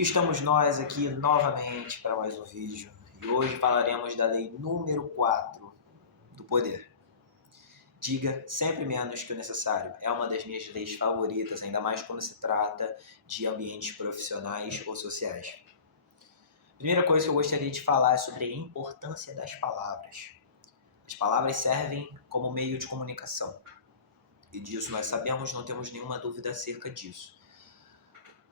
Estamos nós aqui novamente para mais um vídeo e hoje falaremos da lei número 4 do poder. Diga sempre menos que o necessário. É uma das minhas leis favoritas, ainda mais quando se trata de ambientes profissionais ou sociais. Primeira coisa que eu gostaria de falar é sobre a importância das palavras. As palavras servem como meio de comunicação e disso nós sabemos, não temos nenhuma dúvida acerca disso.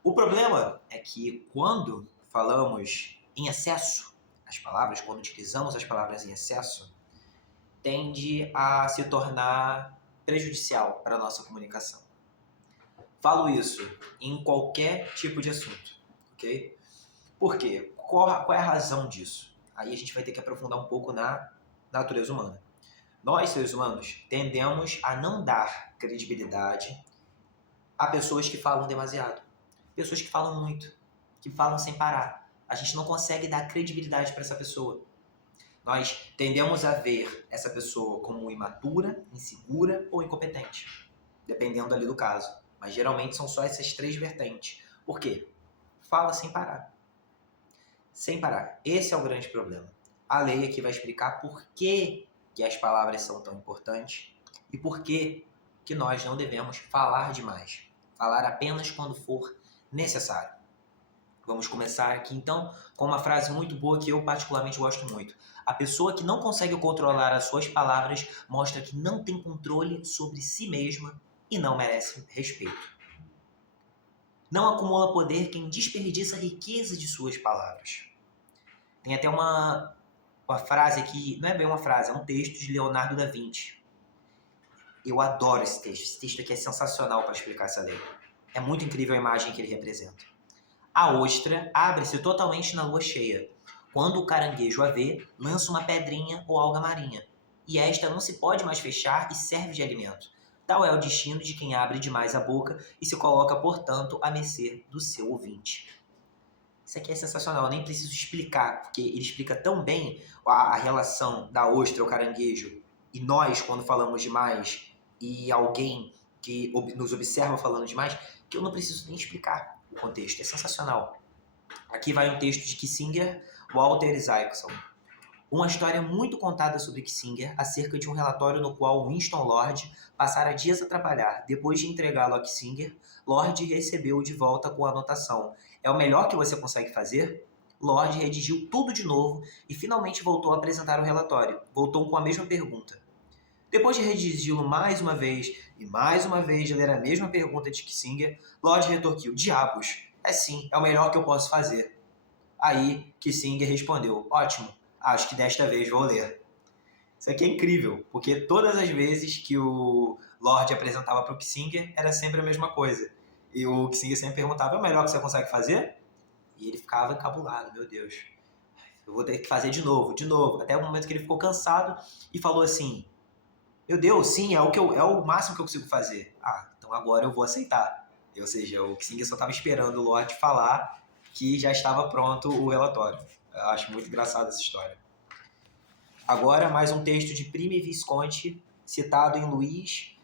O problema é que quando falamos em excesso as palavras, quando utilizamos as palavras em excesso, tende a se tornar prejudicial para a nossa comunicação. Falo isso em qualquer tipo de assunto, ok? Por quê? Qual é a razão disso? Aí a gente vai ter que aprofundar um pouco na natureza humana. Nós, seres humanos, tendemos a não dar credibilidade a pessoas que falam demasiado. Pessoas que falam muito, que falam sem parar. A gente não consegue dar credibilidade para essa pessoa. Nós tendemos a ver essa pessoa como imatura, insegura ou incompetente, dependendo ali do caso. Mas geralmente são só essas três vertentes. Por quê? Fala sem parar. Sem parar. Esse é o grande problema. A lei aqui vai explicar por que as palavras são tão importantes e por que nós não devemos falar demais. Falar apenas quando for necessário. Vamos começar aqui então com uma frase muito boa que eu particularmente gosto muito. A pessoa que não consegue controlar as suas palavras mostra que não tem controle sobre si mesma e não merece respeito. Não acumula poder quem desperdiça a riqueza de suas palavras. Tem até uma frase aqui, não é bem uma frase, é um texto de Leonardo da Vinci. Eu adoro esse texto. Esse texto aqui é sensacional para explicar essa lei. É muito incrível a imagem que ele representa. A ostra abre-se totalmente na lua cheia. Quando o caranguejo a vê, lança uma pedrinha ou alga marinha. E esta não se pode mais fechar e serve de alimento. Tal é o destino de quem abre demais a boca e se coloca, portanto, à mercê do seu ouvinte. Isso aqui é sensacional, eu nem preciso explicar, porque ele explica tão bem a relação da ostra ao caranguejo e nós, quando falamos demais, e alguém que nos observa falando demais, que eu não preciso nem explicar o contexto. É sensacional. Aqui vai um texto de Kissinger, Walter Isaacson. Uma história muito contada sobre Kissinger acerca de um relatório no qual Winston Lord passara dias a trabalhar. Depois de entregá-lo a Kissinger, Lord recebeu-o de volta com a anotação: "É o melhor que você consegue fazer?" Lord redigiu tudo de novo e finalmente voltou a apresentar o relatório. Voltou com a mesma pergunta. Depois de redigi-lo mais uma vez e mais uma vez de ler a mesma pergunta de Kissinger, Lord retorquiu: "Diabos, é sim, é o melhor que eu posso fazer." Aí Kissinger respondeu: "Ótimo, acho que desta vez vou ler." Isso aqui é incrível, porque todas as vezes que o Lord apresentava para o Kissinger era sempre a mesma coisa. E o Kissinger sempre perguntava: "É o melhor que você consegue fazer?" E ele ficava encabulado: "Meu Deus, eu vou ter que fazer de novo, de novo." Até o momento que ele ficou cansado e falou assim: "Meu Deus, sim, é o máximo que eu consigo fazer." "Ah, então agora eu vou aceitar." Ou seja, o Kissinger só estava esperando o Lord falar que já estava pronto o relatório. Eu acho muito engraçada essa história. Agora, mais um texto de Primo e Visconti, citado em Luís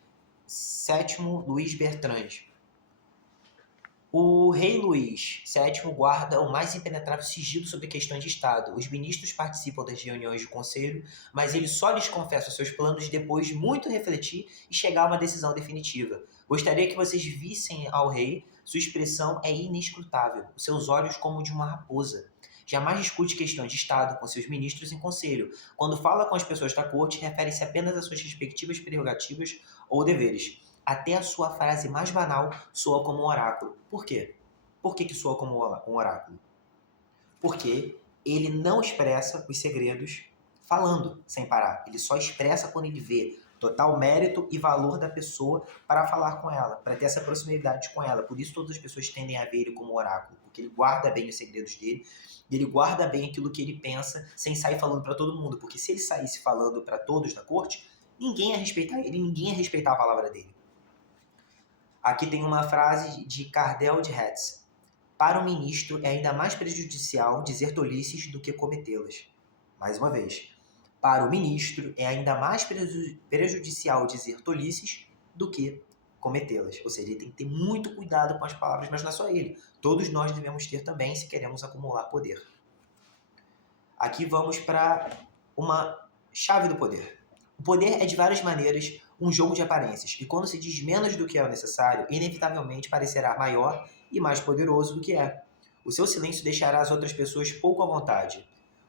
VII, Luís Bertrand. O rei Luís VII guarda o mais impenetrável sigilo sobre questões de Estado. Os ministros participam das reuniões do conselho, mas ele só lhes confessa seus planos depois de muito refletir e chegar a uma decisão definitiva. Gostaria que vocês vissem ao rei. Sua expressão é inescrutável, os seus olhos como de uma raposa. Jamais discute questões de Estado com seus ministros em conselho. Quando fala com as pessoas da corte, refere-se apenas às suas respectivas prerrogativas ou deveres. Até a sua frase mais banal soa como um oráculo. Por quê? Por que soa como um oráculo? Porque ele não expressa os segredos falando sem parar. Ele só expressa quando ele vê total mérito e valor da pessoa para falar com ela, para ter essa proximidade com ela. Por isso todas as pessoas tendem a ver ele como oráculo, porque ele guarda bem os segredos dele, e ele guarda bem aquilo que ele pensa sem sair falando para todo mundo. Porque se ele saísse falando para todos da corte, ninguém ia respeitar ele, ninguém ia respeitar a palavra dele. Aqui tem uma frase de Cardel de Retz. Para o ministro é ainda mais prejudicial dizer tolices do que cometê-las. Mais uma vez. Para o ministro é ainda mais prejudicial dizer tolices do que cometê-las. Ou seja, ele tem que ter muito cuidado com as palavras, mas não é só ele. Todos nós devemos ter também se queremos acumular poder. Aqui vamos para uma chave do poder. O poder é de várias maneiras um jogo de aparências, e quando se diz menos do que é o necessário, inevitavelmente parecerá maior e mais poderoso do que é. O seu silêncio deixará as outras pessoas pouco à vontade.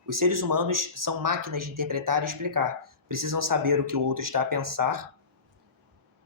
Os seres humanos são máquinas de interpretar e explicar. Precisam saber o que o outro está a pensar.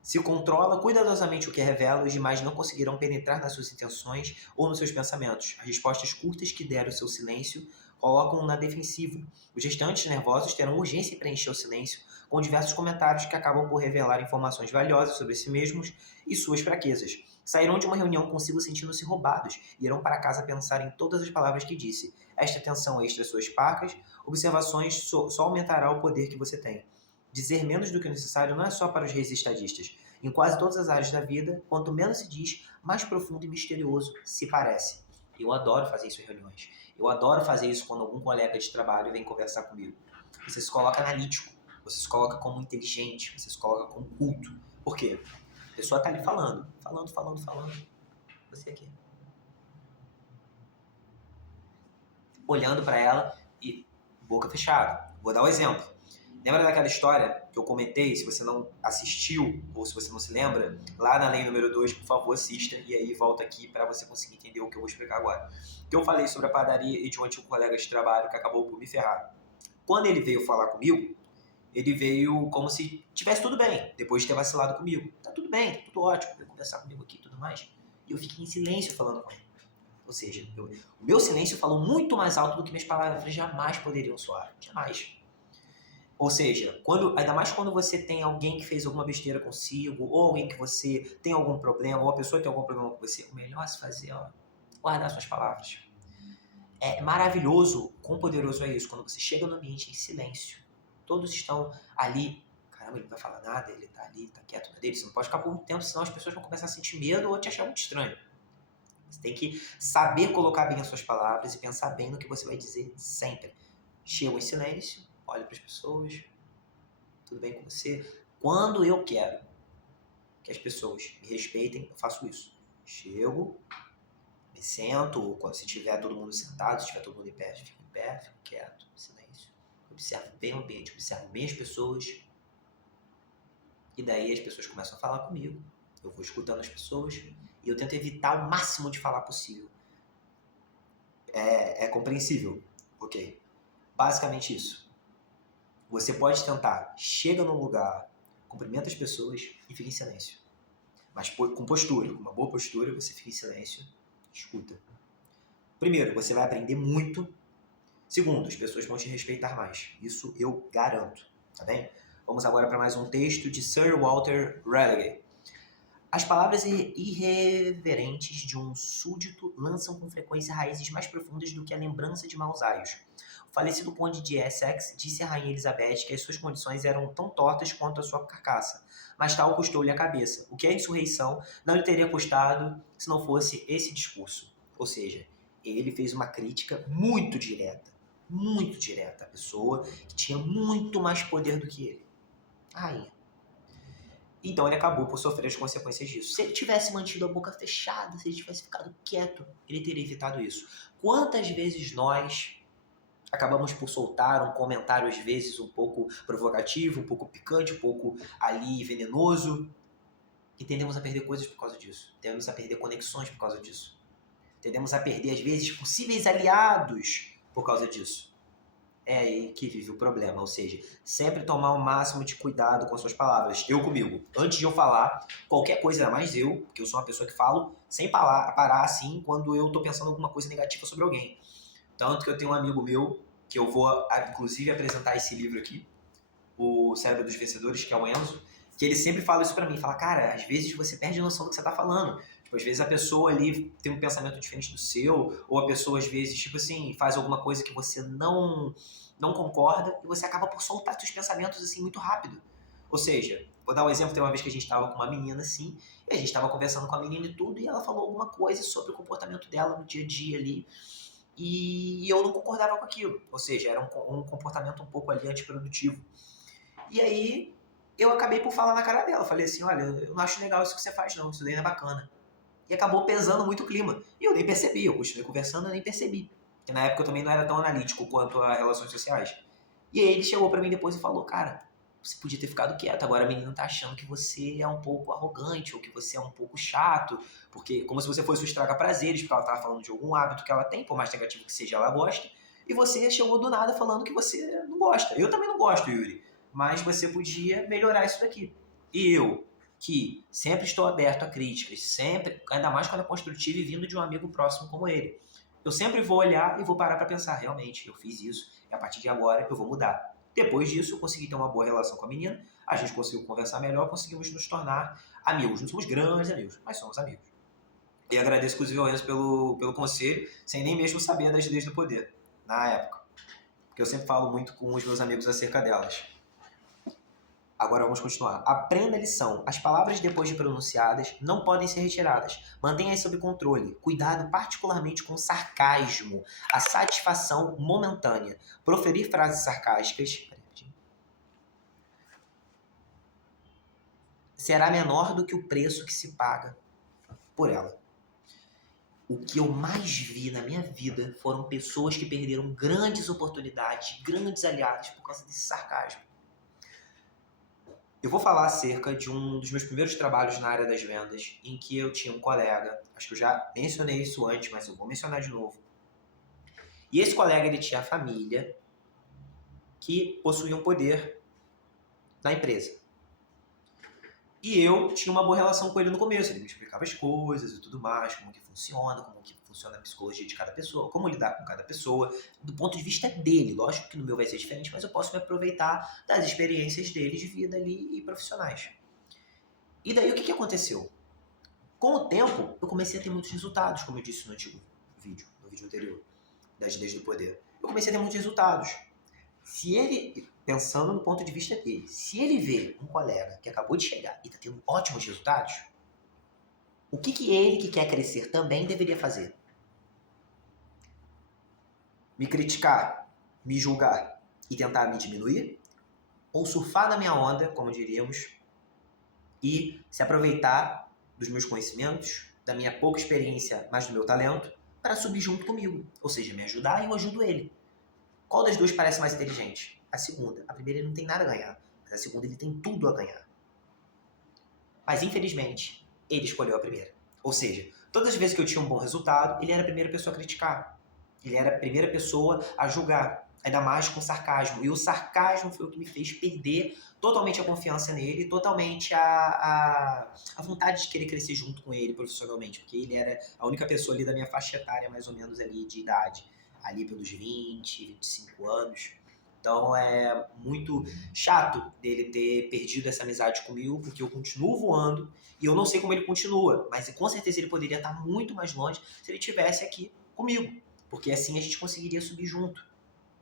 Se controla cuidadosamente o que revela, os demais não conseguirão penetrar nas suas intenções ou nos seus pensamentos. As respostas curtas que der o seu silêncio colocam-o na defensiva. Os restantes nervosos terão urgência em preencher o silêncio com diversos comentários que acabam por revelar informações valiosas sobre si mesmos e suas fraquezas. Sairão de uma reunião consigo sentindo-se roubados e irão para casa pensar em todas as palavras que disse. Esta atenção extra às suas parcas, observações só aumentará o poder que você tem. Dizer menos do que o necessário não é só para os reis estadistas. Em quase todas as áreas da vida, quanto menos se diz, mais profundo e misterioso se parece. Eu adoro fazer isso em reuniões. Eu adoro fazer isso quando algum colega de trabalho vem conversar comigo. Você se coloca analítico, você se coloca como inteligente, você se coloca como culto. Por quê? A pessoa está ali falando. Você aqui. Olhando para ela e boca fechada. Vou dar um exemplo. Lembra daquela história que eu comentei? Se você não assistiu ou se você não se lembra, lá na lei número 2, por favor, assista e aí volta aqui para você conseguir entender o que eu vou explicar agora. Que eu falei sobre a padaria e de um antigo colega de trabalho que acabou por me ferrar. Quando ele veio falar comigo, ele veio como se tivesse tudo bem, depois de ter vacilado comigo. Tá tudo bem, tá tudo ótimo, veio conversar comigo aqui e tudo mais. E eu fiquei em silêncio falando com ele. Ou seja, o meu silêncio falou muito mais alto do que minhas palavras jamais poderiam soar. Jamais. Ou seja, ainda mais quando você tem alguém que fez alguma besteira consigo, ou alguém que você tem algum problema, ou a pessoa tem algum problema com você, o melhor a se fazer é guardar suas palavras. É maravilhoso, quão poderoso é isso, quando você chega no ambiente em silêncio. Todos estão ali, caramba, ele não vai falar nada, ele tá ali, tá quieto na dele, você não pode ficar por muito tempo, senão as pessoas vão começar a sentir medo ou te achar muito estranho. Você tem que saber colocar bem as suas palavras e pensar bem no que você vai dizer sempre. Chego em silêncio, olho para as pessoas, tudo bem com você? Quando eu quero que as pessoas me respeitem, eu faço isso. Chego, me sento, quando se tiver todo mundo sentado, se tiver todo mundo em pé, fico em pé, fico quieto, em silêncio. Observo bem o ambiente, observo bem as pessoas. E daí as pessoas começam a falar comigo. Eu vou escutando as pessoas e eu tento evitar o máximo de falar possível. É compreensível? Ok. Basicamente isso. Você pode tentar, chega num lugar, cumprimenta as pessoas e fica em silêncio. Mas com postura, com uma boa postura, você fica em silêncio, escuta. Primeiro, você vai aprender muito. Segundo, as pessoas vão te respeitar mais. Isso eu garanto, tá bem? Vamos agora para mais um texto de Sir Walter Raleigh. As palavras irreverentes de um súdito lançam com frequência raízes mais profundas do que a lembrança de maus aios. O falecido conde de Essex disse à rainha Elizabeth que as suas condições eram tão tortas quanto a sua carcaça, mas tal custou-lhe a cabeça, o que a insurreição não lhe teria custado se não fosse esse discurso. Ou seja, ele fez uma crítica muito direta à pessoa que tinha muito mais poder do que ele, a rainha. Então ele acabou por sofrer as consequências disso. Se ele tivesse mantido a boca fechada, se ele tivesse ficado quieto, ele teria evitado isso. Quantas vezes nós acabamos por soltar um comentário, às vezes, um pouco provocativo, um pouco picante, um pouco ali venenoso, e tendemos a perder coisas por causa disso. Tendemos a perder conexões por causa disso. Tendemos a perder, às vezes, possíveis aliados por causa disso. É aí que vive o problema, ou seja, sempre tomar o máximo de cuidado com as suas palavras. Eu comigo, antes de eu falar qualquer coisa, ainda mais eu, porque eu sou uma pessoa que falo sem parar assim quando eu tô pensando alguma coisa negativa sobre alguém. Tanto que eu tenho um amigo meu, que eu vou inclusive apresentar esse livro aqui, O Cérebro dos Vencedores, que é o Enzo, que ele sempre fala isso pra mim, fala, cara, às vezes você perde a noção do que você tá falando. Tipo, às vezes a pessoa ali tem um pensamento diferente do seu, ou a pessoa às vezes, tipo assim, faz alguma coisa que você não concorda, e você acaba por soltar seus pensamentos assim muito rápido. Ou seja, vou dar um exemplo, tem uma vez que a gente estava com uma menina assim, e a gente estava conversando com a menina e tudo, e ela falou alguma coisa sobre o comportamento dela no dia a dia ali, e eu não concordava com aquilo. Ou seja, era um comportamento um pouco ali antiprodutivo. E aí eu acabei por falar na cara dela. Falei assim, olha, eu não acho legal isso que você faz não, isso daí não é bacana. E acabou pesando muito o clima. E eu nem percebi, eu continuei conversando, eu nem percebi. Porque na época eu também não era tão analítico quanto a relações sociais. E aí ele chegou pra mim depois e falou, cara, você podia ter ficado quieto, agora a menina tá achando que você é um pouco arrogante, ou que você é um pouco chato, porque como se você fosse o estraga-prazeres, porque ela tava falando de algum hábito que ela tem, por mais negativo que seja, ela gosta, e você chegou do nada falando que você não gosta. Eu também não gosto, Yuri, mas você podia melhorar isso daqui. E eu, que sempre estou aberto a críticas, sempre, ainda mais quando é construtivo e vindo de um amigo próximo como ele, eu sempre vou olhar e vou parar para pensar, realmente, eu fiz isso, e a partir de agora eu vou mudar. Depois disso, eu consegui ter uma boa relação com a menina, a gente conseguiu conversar melhor, conseguimos nos tornar amigos. Não somos grandes amigos, mas somos amigos. E agradeço, inclusive, ao Enzo pelo conselho, sem nem mesmo saber das leis do poder, na época. Porque eu sempre falo muito com os meus amigos acerca delas. Agora vamos continuar. Aprenda a lição. As palavras depois de pronunciadas não podem ser retiradas. Mantenha-as sob controle. Cuidado particularmente com o sarcasmo, a satisfação momentânea. Proferir frases sarcásticas será menor do que o preço que se paga por ela. O que eu mais vi na minha vida foram pessoas que perderam grandes oportunidades, grandes aliados por causa desse sarcasmo. Eu vou falar acerca de um dos meus primeiros trabalhos na área das vendas, em que eu tinha um colega, acho que eu já mencionei isso antes, mas eu vou mencionar de novo. E esse colega, ele tinha a família que possuía um poder na empresa. E eu tinha uma boa relação com ele no começo, ele me explicava as coisas e tudo mais, como que funciona a psicologia de cada pessoa, como lidar com cada pessoa, do ponto de vista dele. Lógico que no meu vai ser diferente, mas eu posso me aproveitar das experiências dele de vida ali e profissionais. E daí o que aconteceu? Com o tempo, eu comecei a ter muitos resultados, como eu disse no antigo vídeo, no vídeo anterior, das leis do poder. Eu comecei a ter muitos resultados. Se ele, pensando no ponto de vista dele, se ele vê um colega que acabou de chegar e está tendo ótimos resultados, o que ele que quer crescer também deveria fazer? Me criticar, me julgar e tentar me diminuir? Ou surfar na minha onda, como diríamos, e se aproveitar dos meus conhecimentos, da minha pouca experiência, mas do meu talento, para subir junto comigo? Ou seja, me ajudar e eu ajudo ele. Qual das duas parece mais inteligente? A segunda. A primeira ele não tem nada a ganhar, mas a segunda ele tem tudo a ganhar. Mas infelizmente, ele escolheu a primeira. Ou seja, todas as vezes que eu tinha um bom resultado, ele era a primeira pessoa a criticar. Ele era a primeira pessoa a julgar, ainda mais com sarcasmo. E o sarcasmo foi o que me fez perder totalmente a confiança nele, totalmente a vontade de querer crescer junto com ele profissionalmente, porque ele era a única pessoa ali da minha faixa etária, mais ou menos ali de idade, ali pelos 20, 25 anos. Então é muito chato dele ter perdido essa amizade comigo, porque eu continuo voando e eu não sei como ele continua, mas com certeza ele poderia estar muito mais longe se ele estivesse aqui comigo, porque assim a gente conseguiria subir junto,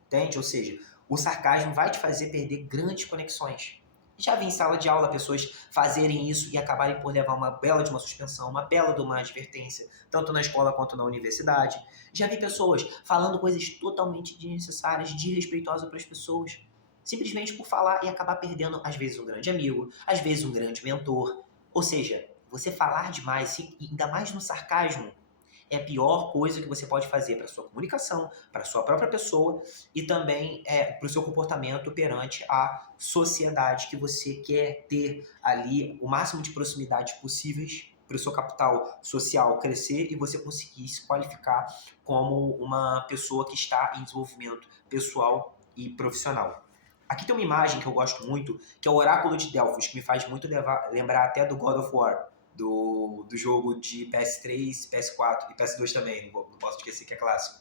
entende? Ou seja, o sarcasmo vai te fazer perder grandes conexões. Já vi em sala de aula pessoas fazerem isso e acabarem por levar uma bela de uma suspensão, uma bela de uma advertência, tanto na escola quanto na universidade. Já vi pessoas falando coisas totalmente desnecessárias, desrespeitosas para as pessoas, simplesmente por falar e acabar perdendo, às vezes, um grande amigo, às vezes, um grande mentor. Ou seja, você falar demais, ainda mais no sarcasmo, é a pior coisa que você pode fazer para sua comunicação, para sua própria pessoa e também para o seu comportamento perante a sociedade que você quer ter ali o máximo de proximidade possíveis para o seu capital social crescer e você conseguir se qualificar como uma pessoa que está em desenvolvimento pessoal e profissional. Aqui tem uma imagem que eu gosto muito, que é o Oráculo de Delfos, que me faz muito lembrar até do God of War, do jogo de PS3, PS4 e PS2 também, não posso esquecer que é clássico.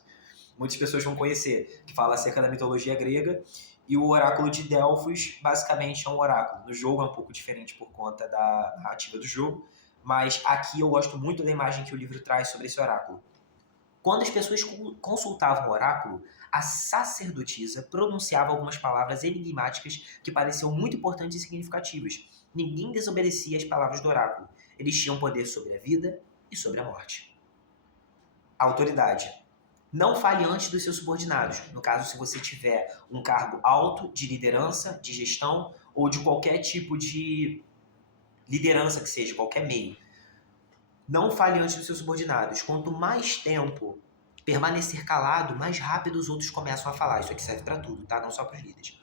Muitas pessoas vão conhecer, que fala acerca da mitologia grega, e o Oráculo de Delfos basicamente é um oráculo. No jogo é um pouco diferente por conta da narrativa do jogo, mas aqui eu gosto muito da imagem que o livro traz sobre esse oráculo. Quando as pessoas consultavam o oráculo, a sacerdotisa pronunciava algumas palavras enigmáticas que pareciam muito importantes e significativas. Ninguém desobedecia às palavras do oráculo. Eles tinham poder sobre a vida e sobre a morte. A autoridade. Não fale antes dos seus subordinados. No caso, se você tiver um cargo alto de liderança, de gestão ou de qualquer tipo de liderança que seja, qualquer meio. Não fale antes dos seus subordinados. Quanto mais tempo permanecer calado, mais rápido os outros começam a falar. Isso aqui serve para tudo, tá? Não só para os líderes.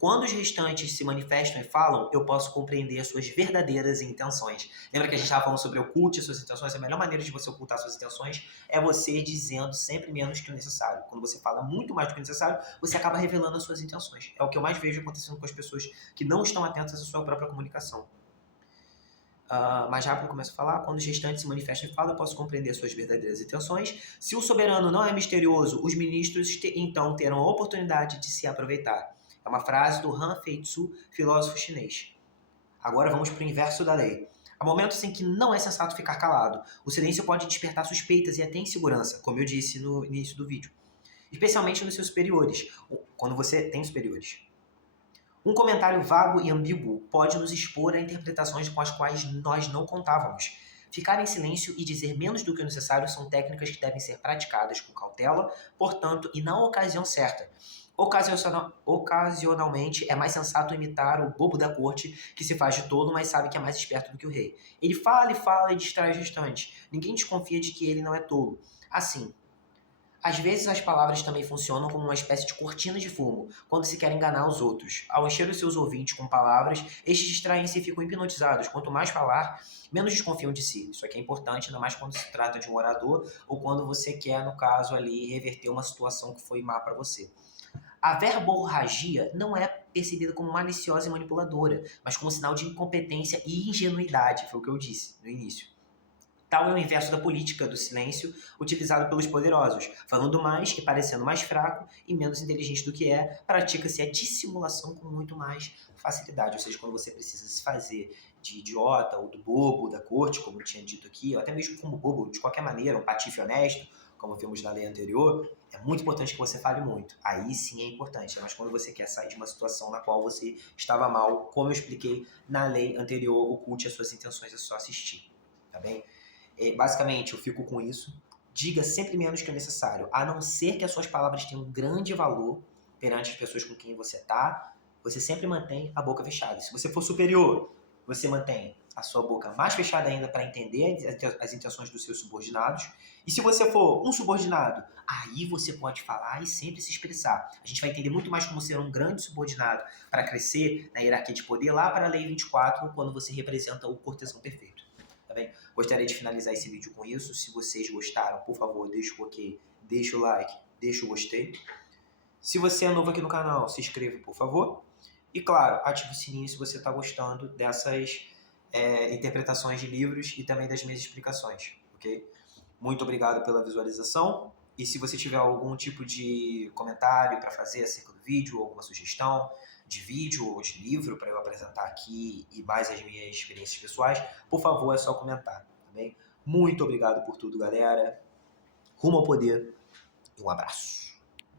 Quando os restantes se manifestam e falam, eu posso compreender as suas verdadeiras intenções. Lembra que a gente estava falando sobre oculte suas intenções? A melhor maneira de você ocultar suas intenções é você dizendo sempre menos que o necessário. Quando você fala muito mais do que o necessário, você acaba revelando as suas intenções. É o que eu mais vejo acontecendo com as pessoas que não estão atentas à sua própria comunicação. Mais rápido eu começo a falar. Quando os restantes se manifestam e falam, eu posso compreender suas verdadeiras intenções. Se o soberano não é misterioso, os ministros então terão a oportunidade de se aproveitar. É uma frase do Han Fei-tzu, filósofo chinês. Agora vamos para o inverso da lei. Há momentos em que não é sensato ficar calado. O silêncio pode despertar suspeitas e até insegurança, como eu disse no início do vídeo. Especialmente nos seus superiores, quando você tem superiores. Um comentário vago e ambíguo pode nos expor a interpretações com as quais nós não contávamos. Ficar em silêncio e dizer menos do que o necessário são técnicas que devem ser praticadas com cautela, portanto, e na ocasião certa. Ocasionalmente, é mais sensato imitar o bobo da corte que se faz de tolo, mas sabe que é mais esperto do que o rei. Ele fala e fala e distrai os restantes. Ninguém desconfia de que ele não é tolo. Assim, às vezes as palavras também funcionam como uma espécie de cortina de fumo, quando se quer enganar os outros. Ao encher os seus ouvintes com palavras, estes distraem-se e ficam hipnotizados. Quanto mais falar, menos desconfiam de si. Isso aqui é importante, ainda mais quando se trata de um orador ou quando você quer, no caso ali, reverter uma situação que foi má para você. A verborragia não é percebida como maliciosa e manipuladora, mas como sinal de incompetência e ingenuidade, foi o que eu disse no início. Tal é o inverso da política do silêncio utilizado pelos poderosos. Falando mais e parecendo mais fraco e menos inteligente do que é, pratica-se a dissimulação com muito mais facilidade. Ou seja, quando você precisa se fazer de idiota ou do bobo da corte, como eu tinha dito aqui, ou até mesmo como bobo de qualquer maneira, um patife honesto, como vimos na lei anterior, é muito importante que você fale muito. Aí sim é importante, mas quando você quer sair de uma situação na qual você estava mal, como eu expliquei na lei anterior, oculte as suas intenções, é só assistir, tá bem? Basicamente, eu fico com isso. Diga sempre menos que o necessário, a não ser que as suas palavras tenham um grande valor perante as pessoas com quem você está. Você sempre mantém a boca fechada. Se você for superior, você mantém a sua boca mais fechada ainda para entender as intenções dos seus subordinados. E se você for um subordinado, aí você pode falar e sempre se expressar. A gente vai entender muito mais como ser um grande subordinado para crescer na hierarquia de poder lá para a Lei 24, quando você representa o cortesão perfeito. Tá bem? Gostaria de finalizar esse vídeo com isso. Se vocês gostaram, por favor, deixa o ok, deixa o like, deixa o gostei. Se você é novo aqui no canal, se inscreva, por favor. E claro, ative o sininho se você está gostando dessas interpretações de livros e também das minhas explicações, ok? Muito obrigado pela visualização. E se você tiver algum tipo de comentário para fazer acerca do vídeo, alguma sugestão de vídeo ou de livro para eu apresentar aqui e mais as minhas experiências pessoais, por favor, é só comentar, tá bem? Muito obrigado por tudo, galera. Rumo ao poder e um abraço.